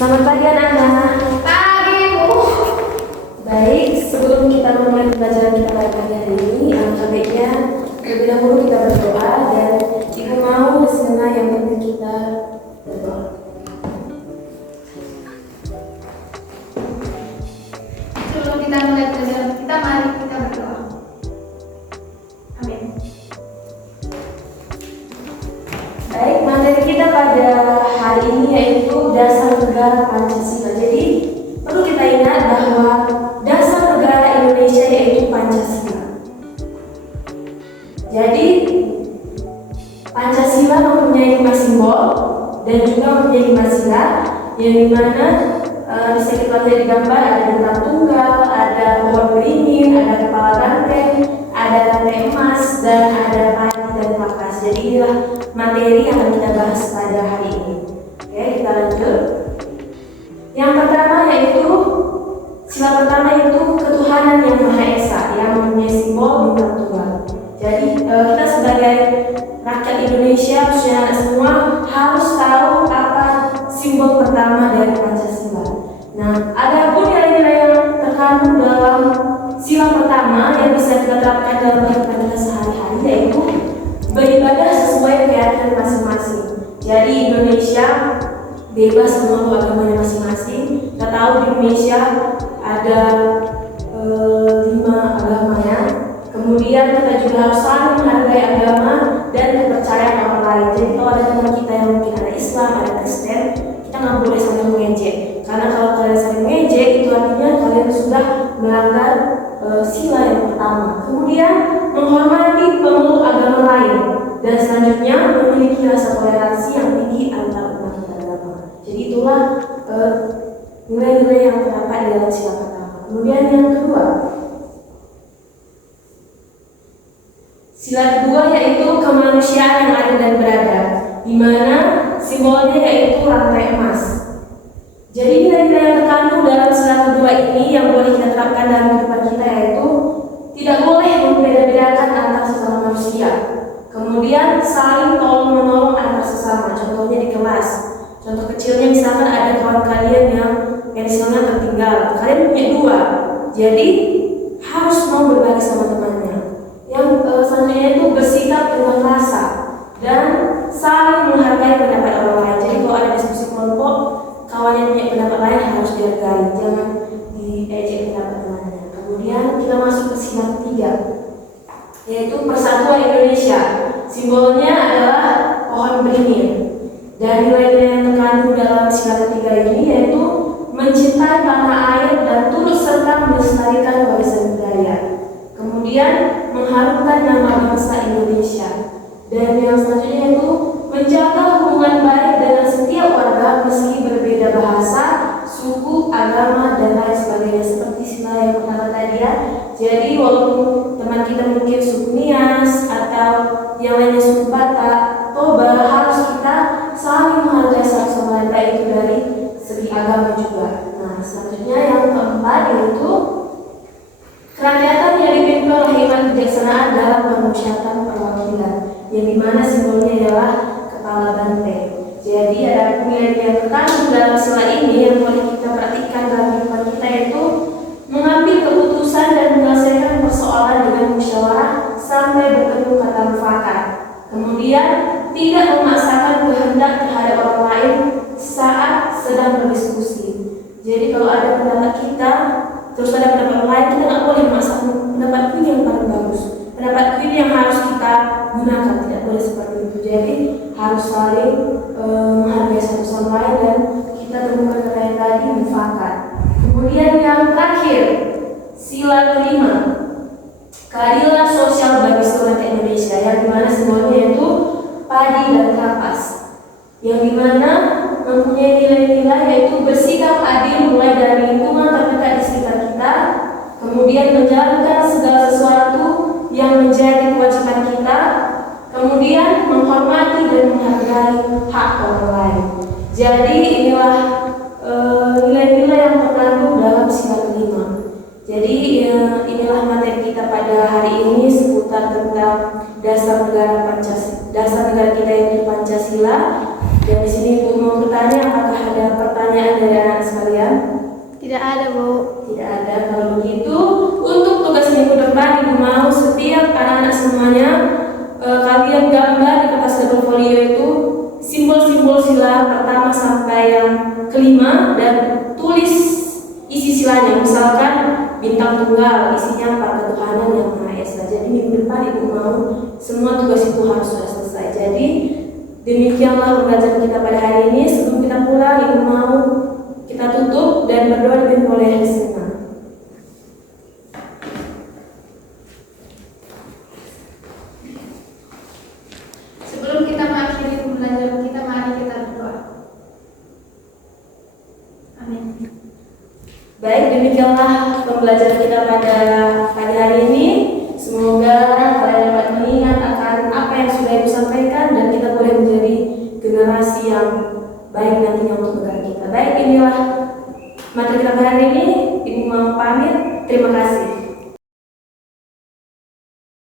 Selamat pagi anak-anak. Pagi, Bu. Baik, sebelum kita memulai pelajaran kita pada pagi hari ini, baiknya terlebih dahulu kita berdoa dan Ibu mau sebenarnya yang penting kita berdoa. Sebelum kita mulai pelajaran kita, mari kita berdoa. Amin. Baik, materi kita pada hari ini yaitu dasar negara Pancasila. Jadi perlu kita ingat bahwa dasar negara Indonesia yaitu Pancasila. Jadi Pancasila mempunyai 5 simbol dan juga mempunyai 5 sila yang dimana bisa kita lihat di gambar ada bintang tunggal, ada pohon beringin, ada kepala banteng, ada rantai emas dan ada padi dan kapas. Jadi inilah materi yang akan kita bahas pada hari ini. Oke, kita lanjut. Yang pertama yaitu sila pertama yaitu ketuhanan yang Maha Esa yang mempunyai simbol bintang tunggal. Jadi kita sebagai rakyat Indonesia khususnya anak semua harus tahu apa simbol pertama dari Pancasila. Nah, ada pun nilai-nilai yang terkandung dalam sila pertama yang bisa kita terapkan dalam kehidupan kita sehari-hari yaitu beribadah sesuai keyakinan masing-masing. Jadi Indonesia bebas mengaku agamanya masing-masing. Kita tahu di Indonesia ada 5 agama ya. Kemudian kita juga harus saling menghargai agama dan kepercayaan orang lain. Jadi kalau ada teman kita yang mungkin ada Islam, ada Kristen, kita nggak boleh saling mengejek. Karena kalau kalian saling mengejek itu artinya kalian sudah melanggar sila yang pertama. Kemudian menghormati pemeluk agama lain dan selanjutnya memiliki rasa toleransi yang tinggi antar umat beragama. Jadi itulah nilai-nilai yang terdapat di dalam sila pertama. Kemudian yang kedua, sila kedua yaitu kemanusiaan yang adil dan beradab, di mana simbolnya yaitu rantai emas. Jadi nilai-nilai yang terkandung dalam sila kedua ini yang boleh kita terapkan dalam kehidupan kita yaitu tidak boleh membeda-bedakan antar sesama manusia. Kemudian saling tolong-menolong antar sesama. Contohnya di kelas. Contoh kecilnya misalkan ada kawan kalian yang pensilnya tertinggal. Kalian punya 2. Jadi harus mau berbagi sama temannya. Yang selanjutnya itu bersikap dengan rasa dan saling menghargai pendapat orang lain. Jadi kalau ada diskusi kelompok, kawan yang punya pendapat lain harus dihargai, jangan diejek pendapat temannya. Kemudian kita masuk ke sila ketiga, yaitu Persatuan Indonesia. Simbolnya adalah pohon beringin. Dan nilai-nilai yang terkandung dalam sila ketiga ini yaitu mencintai tanah air dan turut serta melestarikan warisan budaya. Kemudian mengharumkan nama bangsa Indonesia. Dan yang selanjutnya itu menjaga hubungan baik dengan setiap warga meski berbeda bahasa, suku, agama, dan lain sebagainya seperti sila yang pertama tadi ya. Jadi walaupun teman kita mungkin suku Nias atau yang lainnya suku Batak, Toba, harus kita saling menghargai satu sama lain baik itu dari segi agama juga. Nah, selanjutnya yang keempat yaitu kerakyatan yang dipimpin oleh iman kebijaksanaan dalam pemusyawaratan perwakilan, yang dimana simbolnya adalah kepala banteng. Jadi ada nilai yang terkandung dalam sila ini yang boleh kita perhatikan dalam kehidupan kita yaitu mengambil keputusan dan menyelesaikan persoalan dengan musyawarah sampai bertemu kata mufakat. Kemudian tidak memaksakan kehendak terhadap orang lain saat sedang berdiskusi. Jadi kalau ada pendapat kita terus ada pendapat orang lain, kita nggak boleh memaksakan pendapatku ini yang paling bagus, pendapatku ini yang harus kita gunakan, tidak boleh seperti itu. Jadi harus saling menghargai satu sama lain dan kita temukan kata yang tadi mufakat. Kemudian yang terakhir, sila kelima, keadilan sosial bagi seluruh rakyat Indonesia, yang dimana simbolnya yaitu padi dan kapas, yang dimana mempunyai nilai-nilai yaitu bersikap adil mulai dari lingkungan terdekat di sekitar kita, kemudian menjalankan segala sesuatu yang menjadi kewajiban kita, kemudian menghormati dan menghargai hak orang lain. Jadi inilah nilai-nilai yang terkandung dalam sila kelima. Jadi inilah materi kita pada hari ini seputar tentang dasar negara kita yaitu Pancasila. Dan di sini Ibu mau bertanya, apakah ada pertanyaan dari anak sekalian? Tidak ada, Bu. Tidak ada. Kalau begitu, untuk tugas minggu depan Ibu mau setiap anak-anak semuanya kalian gambar di kertas double folio itu simbol-simbol sila pertama sampai yang kelima dan tulis isi silanya. Misalkan bintang tunggal, isinya empat ketuhanan yang Maha Esa. Jadi minggu depan Ibu mau semua tugas itu harus sudah selesai. Jadi demikianlah pembelajaran kita pada hari ini. Sebelum kita pulang, Ibu mau kita tutup dan berdoa dipimpin oleh Risma. Sebelum kita mengakhiri pembelajaran kita, mari kita berdoa. Amin. Baik, demikianlah pembelajaran kita pada pagi hari ini. Semoga kalian dapat mengingat akan apa yang sudah Ibu sampaikan dan kita boleh menjadi generasi yang baik nantinya untuk negara kita. Baik, inilah materi kita pada hari ini. Ibu mau pamit. Terima kasih.